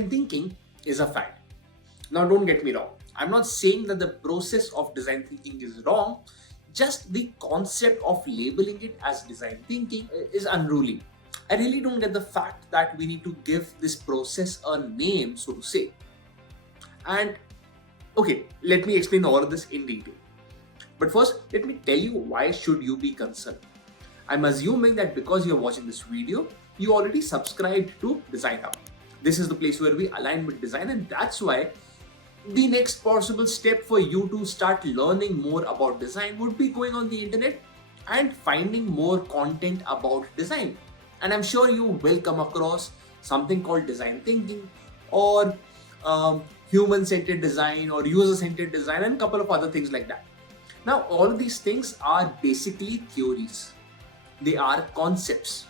design thinking is a fad. Now, don't get me wrong. I'm not saying that the process of design thinking is wrong, just the concept of labeling it as design thinking is unruly. I really don't get the fact that we need to give this process a name, so to say. And okay, let me explain all of this in detail. But first, let me tell you why should you be concerned. I'm assuming that because you're watching this video, you already subscribed to Design Hub. This is the place where we align with design, and that's why the next possible step for you to start learning more about design would be going on the internet and finding more content about design. And I'm sure you will come across something called design thinking or human-centered design or user-centered design and a couple of other things like that. Now, all of these things are basically theories. They are concepts.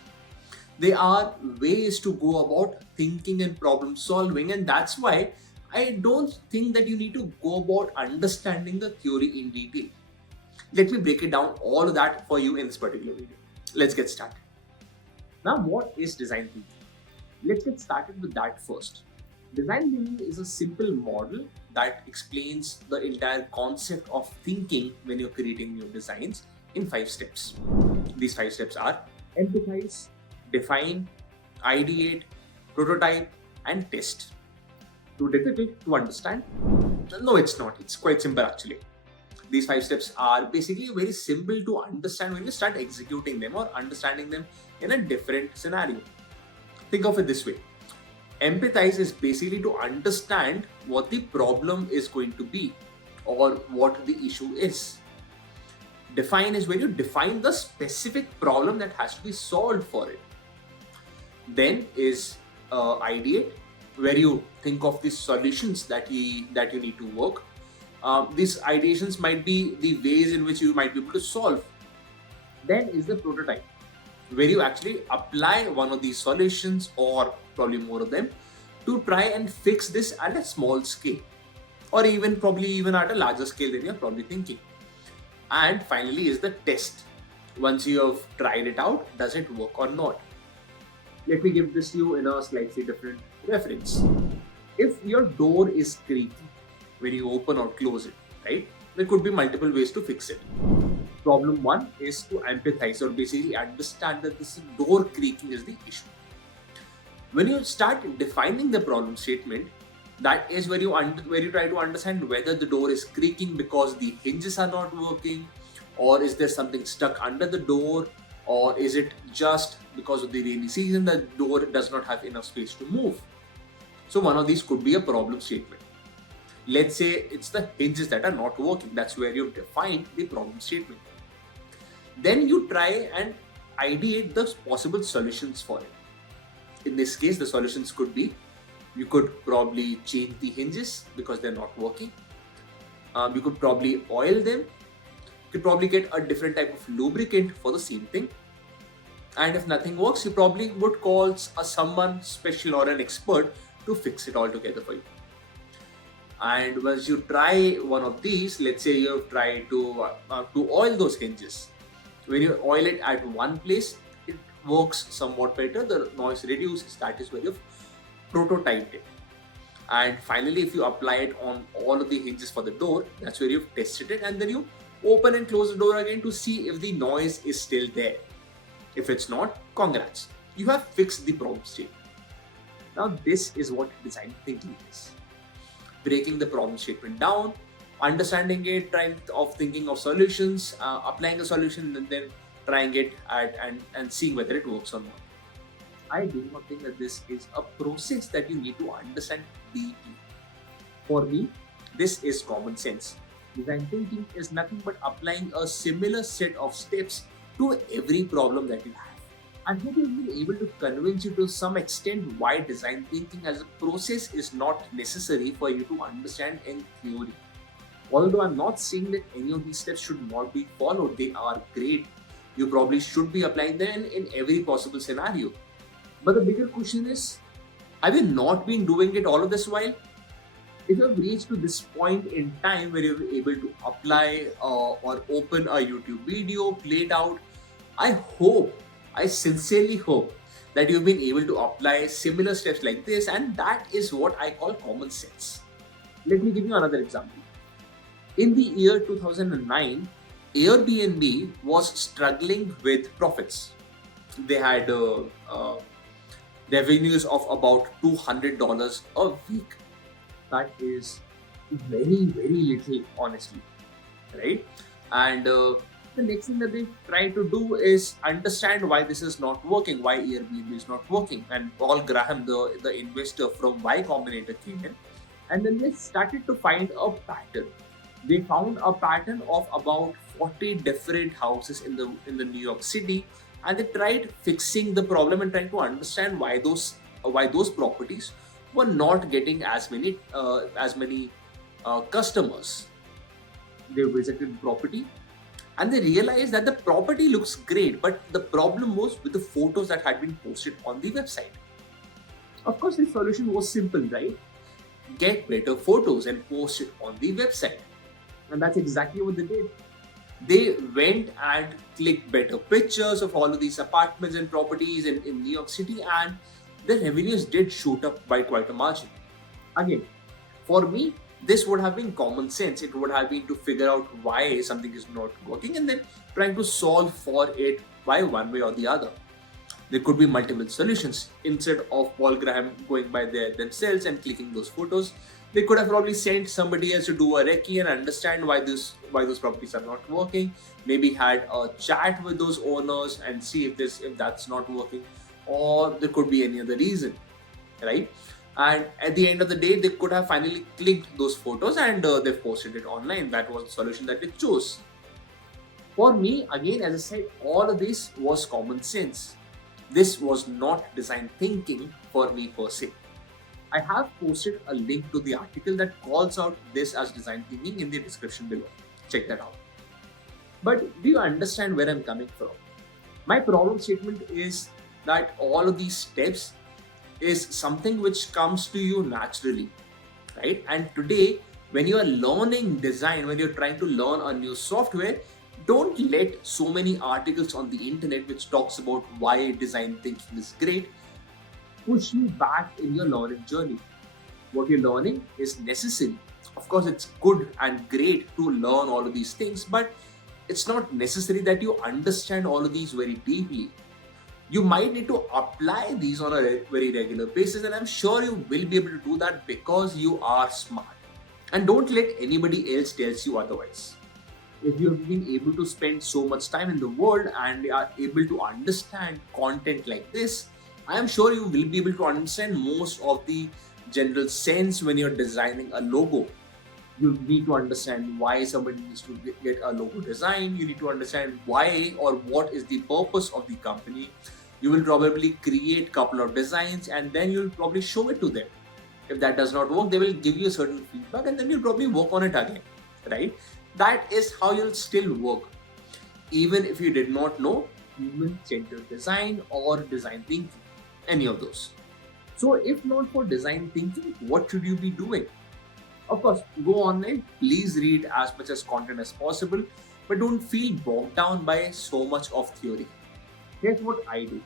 They are ways to go about thinking and problem solving, and that's why I don't think that you need to go about understanding the theory in detail. Let me break it down all of that for you in this particular video. Let's get started. Now, what is design thinking? Let's get started with that first. Design thinking is a simple model that explains the entire concept of thinking when you're creating new designs in 5 steps. These 5 steps are empathize, define, ideate, prototype, and test. Too difficult to understand? No, it's not. It's quite simple actually. These 5 steps are basically very simple to understand when you start executing them or understanding them in a different scenario. Think of it this way. Empathize is basically to understand what the problem is going to be or what the issue is. Define is when you define the specific problem that has to be solved for it. Then is ideate, where you think of the solutions that you need to work. These ideations might be the ways in which you might be able to solve. Then is the prototype, where you actually apply one of these solutions or probably more of them to try and fix this at a small scale or probably even at a larger scale than you're probably thinking. And finally is the test. Once you have tried it out, does it work or not? Let me give this to you in a slightly different reference. If your door is creaky when you open or close it, right? There could be multiple ways to fix it. Problem 1 is to empathize or basically understand that this door creaking is the issue. When you start defining the problem statement, that is where you try to understand whether the door is creaking because the hinges are not working, or is there something stuck under the door, or is it just because of the rainy season the door does not have enough space to move. So one of these could be a problem statement. Let's say it's the hinges that are not working. That's where you've defined the problem statement. Then you try and ideate the possible solutions for it. In this case, the solutions could be, you could probably change the hinges because they're not working. You could probably oil them. You could probably get a different type of lubricant for the same thing. And if nothing works, you probably would call someone special or an expert to fix it all together for you. And once you try one of these, let's say you've tried to oil those hinges. When you oil it at one place, it works somewhat better, the noise reduces. That is where you've prototyped it. And finally, if you apply it on all of the hinges for the door, that's where you've tested it, and then you open and close the door again to see if the noise is still there. If it's not, congrats, you have fixed the problem statement. Now this is what design thinking is. Breaking the problem statement down, understanding it, thinking of solutions, applying a solution, and then trying it and seeing whether it works or not. I do not think that this is a process that you need to understand deeply. For me, this is common sense. Design thinking is nothing but applying a similar set of steps to every problem that you have. I hope I've been able to convince you to some extent why design thinking as a process is not necessary for you to understand in theory. Although I'm not saying that any of these steps should not be followed, they are great. You probably should be applying them in every possible scenario. But the bigger question is, have you not been doing it all of this while? If you have reached to this point in time where you're able to apply or open a YouTube video, play it out, I sincerely hope that you've been able to apply similar steps like this, and that is what I call common sense. Let me give you another example. In the year 2009, Airbnb was struggling with profits. They had revenues of about $200 a week. That is very, very little, honestly, right? And the next thing that they try to do is understand why this is not working, why Airbnb is not working. And Paul Graham, the investor from Y Combinator, came in, and then they started to find a pattern. They found a pattern of about 40 different houses in the New York City, and they tried fixing the problem and trying to understand why those properties were not getting as many customers. They visited the property, and they realized that the property looks great, but the problem was with the photos that had been posted on the website. Of course, the solution was simple, right? Get better photos and post it on the website. And that's exactly what they did. They went and clicked better pictures of all of these apartments and properties in New York City, and their revenues did shoot up by quite a margin. Again, for me, this would have been common sense. It would have been to figure out why something is not working and then trying to solve for it by one way or the other. There could be multiple solutions. Instead of Paul Graham going by themselves and clicking those photos, they could have probably sent somebody else to do a recce and understand why those properties are not working. Maybe had a chat with those owners and see if that's not working, or there could be any other reason, right? And at the end of the day, they could have finally clicked those photos and they've posted it online. That was the solution that they chose. For me, again, as I said, all of this was common sense. This was not design thinking for me per se. I have posted a link to the article that calls out this as design thinking in the description below. Check that out. But do you understand where I'm coming from? My problem statement is that all of these steps is something which comes to you naturally, right? And today, when you are learning design, when you're trying to learn a new software, don't let so many articles on the internet which talks about why design thinking is great push you back in your learning journey. What you're learning is necessary. Of course, it's good and great to learn all of these things, but it's not necessary that you understand all of these very deeply. You might need to apply these on a very regular basis, and I'm sure you will be able to do that because you are smart. And don't let anybody else tells you otherwise. If you have been able to spend so much time in the world and are able to understand content like this, I am sure you will be able to understand most of the general sense when you're designing a logo. You need to understand why somebody needs to get a logo design. You need to understand why or what is the purpose of the company. You will probably create a couple of designs and then you'll probably show it to them. If that does not work, they will give you a certain feedback and then you'll probably work on it again, right? That is how you'll still work. Even if you did not know human-centered design or design thinking, any of those. So if not for design thinking, what should you be doing? Of course, go online, please read as much as content as possible, but don't feel bogged down by so much of theory. Here's what I do.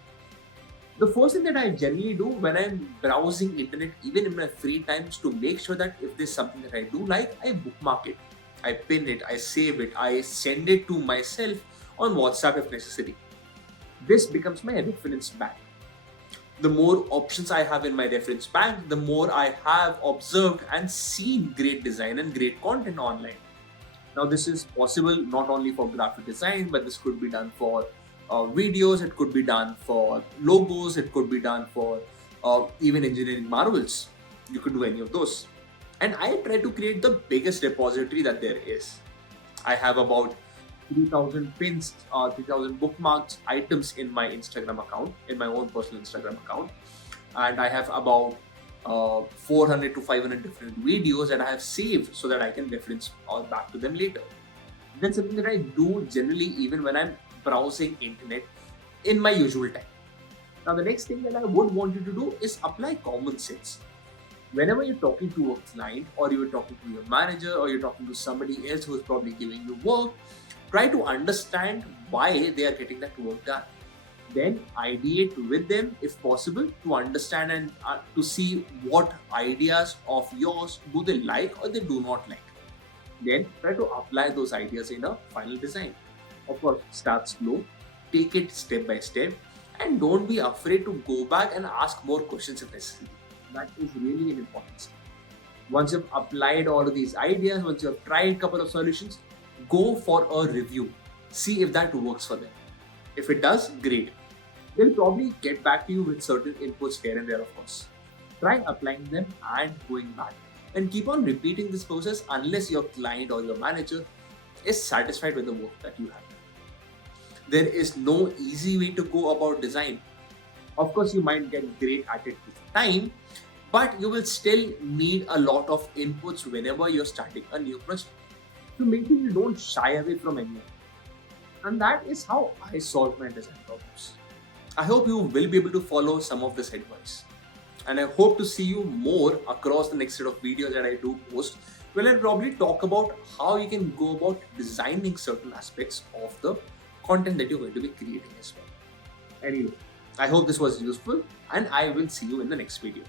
The first thing that I generally do when I'm browsing internet, even in my free times, to make sure that if there's something that I do like, I bookmark it. I pin it, I save it, I send it to myself on WhatsApp if necessary. This becomes my reference bank. The more options I have in my reference bank, the more I have observed and seen great design and great content online. Now, this is possible not only for graphic design, but this could be done for videos, it could be done for logos, it could be done for even engineering marvels. You could do any of those. And I try to create the biggest repository that there is. I have about 3,000 pins, 3,000 bookmarks items in my Instagram account, in my own personal Instagram account. And I have about 400 to 500 different videos that I have saved so that I can reference back to them later. That's something that I do generally even when I'm browsing internet in my usual time. Now, the next thing that I would want you to do is apply common sense. Whenever you're talking to a client or you're talking to your manager or you're talking to somebody else who's probably giving you work, try to understand why they are getting that work done. Then ideate with them if possible to understand and to see what ideas of yours do they like or they do not like. Then try to apply those ideas in a final design. Of course, start slow, take it step by step, and don't be afraid to go back and ask more questions if necessary. That is really an important step. Once you've applied all of these ideas, once you have tried a couple of solutions, go for a review. See if that works for them. If it does, great. They'll probably get back to you with certain inputs here and there, of course. Try applying them and going back. And keep on repeating this process unless your client or your manager is satisfied with the work that you have done. There is no easy way to go about design. Of course, you might get great at it with time, but you will still need a lot of inputs whenever you're starting a new project. So make sure you don't shy away from anyone. And that is how I solve my design problems. I hope you will be able to follow some of this advice. And I hope to see you more across the next set of videos that I do post, where I'll probably talk about how you can go about designing certain aspects of the content that you're going to be creating as well. Anyway, I hope this was useful and I will see you in the next video.